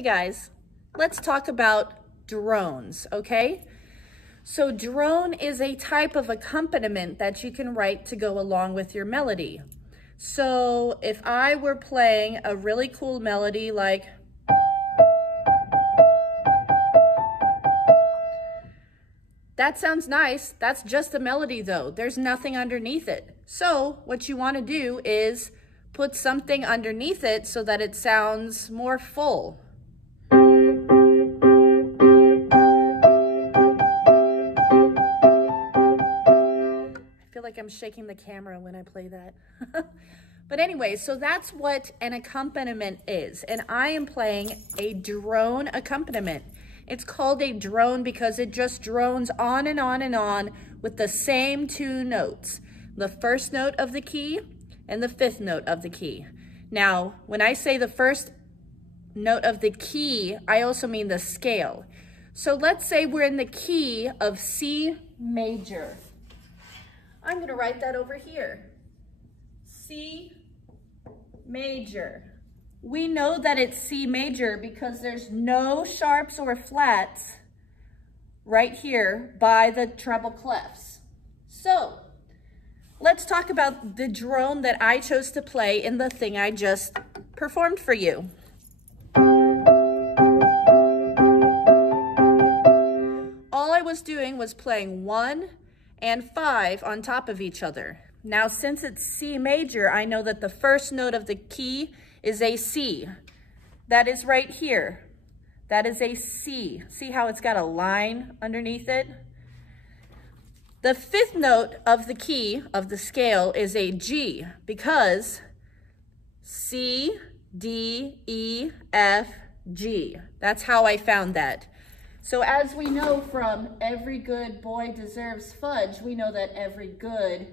Hey guys, let's talk about drones, okay? So drone is a type of accompaniment that you can write to go along with your melody. So if I were playing a really cool melody like that sounds nice, that's just a melody though. There's nothing underneath it. So what you want to do is put something underneath it so that it sounds more full. I feel like I'm shaking the camera when I play that. But anyway, so that's what an accompaniment is. And I am playing a drone accompaniment. It's called a drone because it just drones on and on and on with the same two notes. The first note of the key and the fifth note of the key. Now, when I say the first note of the key, I also mean the scale. So let's say we're in the key of C major. I'm gonna write that over here. C major. We know that it's C major because there's no sharps or flats right here by the treble clefs. So let's talk about the drone that I chose to play in the thing I just performed for you. All I was doing was playing 1 and 5 on top of each other. Now, since it's C major, I know that the first note of the key is a C. That is right here. That is a C. See how it's got a line underneath it? The fifth note of the key of the scale is a G because C, D, E, F, G. That's how I found that. So as we know from Every Good Boy Deserves Fudge, we know that every good,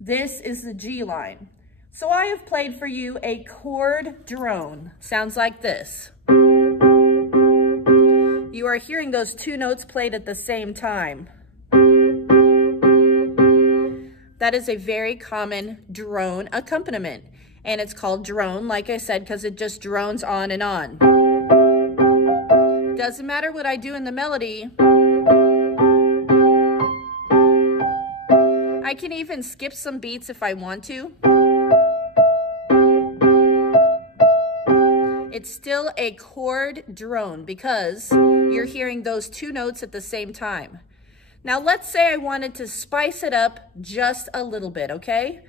this is the G line. So I have played for you a chord drone. Sounds like this. You are hearing those two notes played at the same time. That is a very common drone accompaniment. And it's called drone, like I said, because it just drones on and on. Doesn't matter what I do in the melody. I can even skip some beats if I want to. It's still a chord drone because you're hearing those two notes at the same time. Now let's say I wanted to spice it up just a little bit, okay?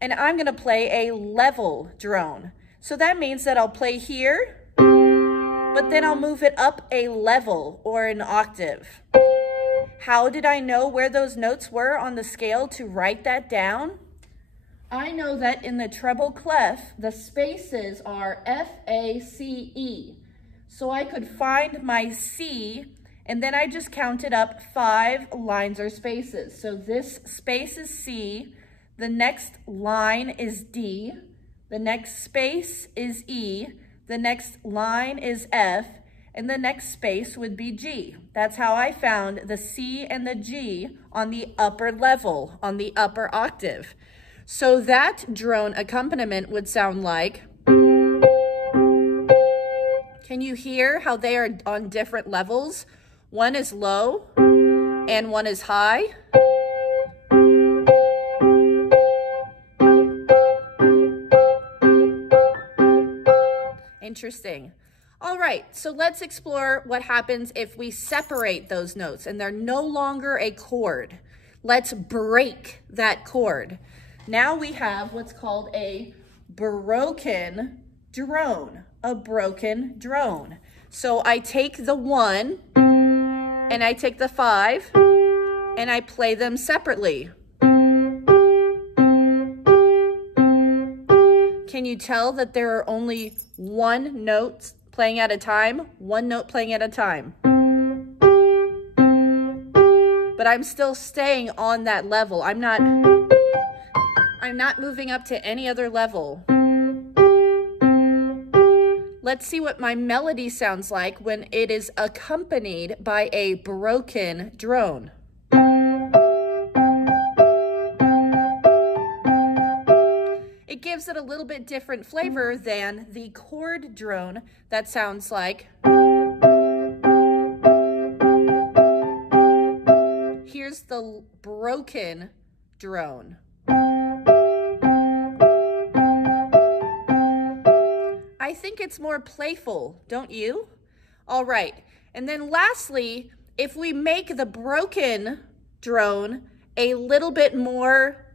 And I'm gonna play a level drone. So that means that I'll play here, but then I'll move it up a level or an octave. How did I know where those notes were on the scale to write that down? I know that in the treble clef, the spaces are F, A, C, E. So I could find my C, and then I just counted up 5 lines or spaces. So this space is C, the next line is D, the next space is E, the next line is F, and the next space would be G. That's how I found the C and the G on the upper level, on the upper octave. So that drone accompaniment would sound like, can you hear how they are on different levels? One is low and one is high. Interesting. All right, so let's explore what happens if we separate those notes and they're no longer a chord. Let's break that chord. Now we have what's called a broken drone, a broken drone. So I take the 1 and I take the 5 and I play them separately. Can you tell that there are only 1 note playing at a time? 1 note playing at a time. But I'm still staying on that level. I'm not moving up to any other level. Let's see what my melody sounds like when it is accompanied by a broken drone. It gives gives it a little bit different flavor than the chord drone that sounds like. Here's the broken drone. I think it's more playful, don't you? All right, and then lastly, if we make the broken drone a little bit more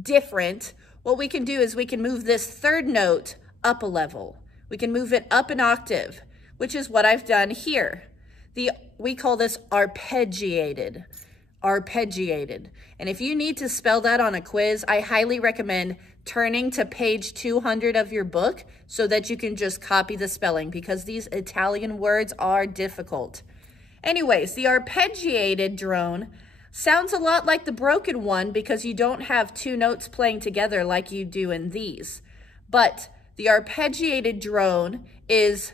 different, what we can do is we can move this third note up a level. We can move it up an octave, which is what I've done here. We call this arpeggiated. Arpeggiated. And if you need to spell that on a quiz, I highly recommend turning to page 200 of your book so that you can just copy the spelling, because these Italian words are difficult. Anyways, the arpeggiated drone sounds a lot like the broken one because you don't have two notes playing together like you do in these. But the arpeggiated drone is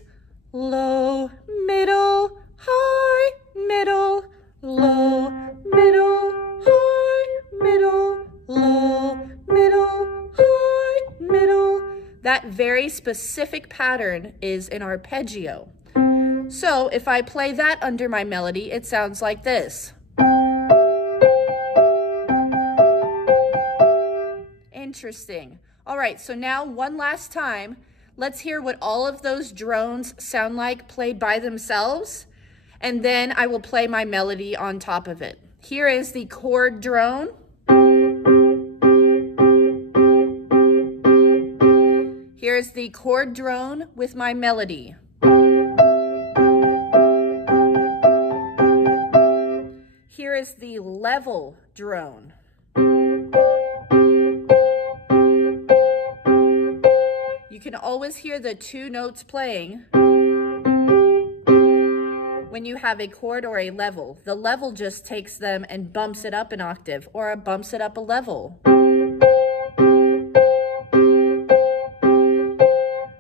low, middle, high, middle, low, middle, high, middle, low, middle, high, middle. That very specific pattern is an arpeggio. So if I play that under my melody, it sounds like this. Interesting. All right, so now one last time, let's hear what all of those drones sound like played by themselves, and then I will play my melody on top of it. Here is the chord drone. Here's the chord drone with my melody. Here is the level drone. You can always hear the two notes playing when you have a chord or a level. The level just takes them and bumps it up an octave or bumps it up a level.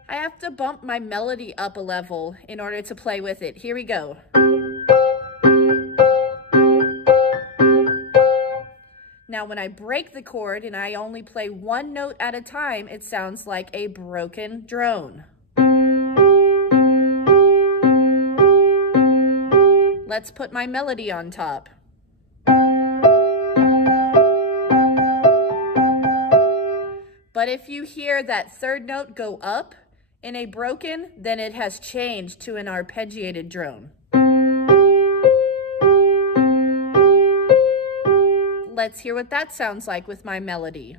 I have to bump my melody up a level in order to play with it. Here we go. Now, when I break the chord and I only play one note at a time, it sounds like a broken drone. Let's put my melody on top. But if you hear that third note go up in a broken, then it has changed to an arpeggiated drone. Let's hear what that sounds like with my melody.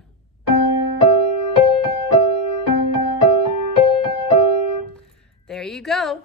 There you go.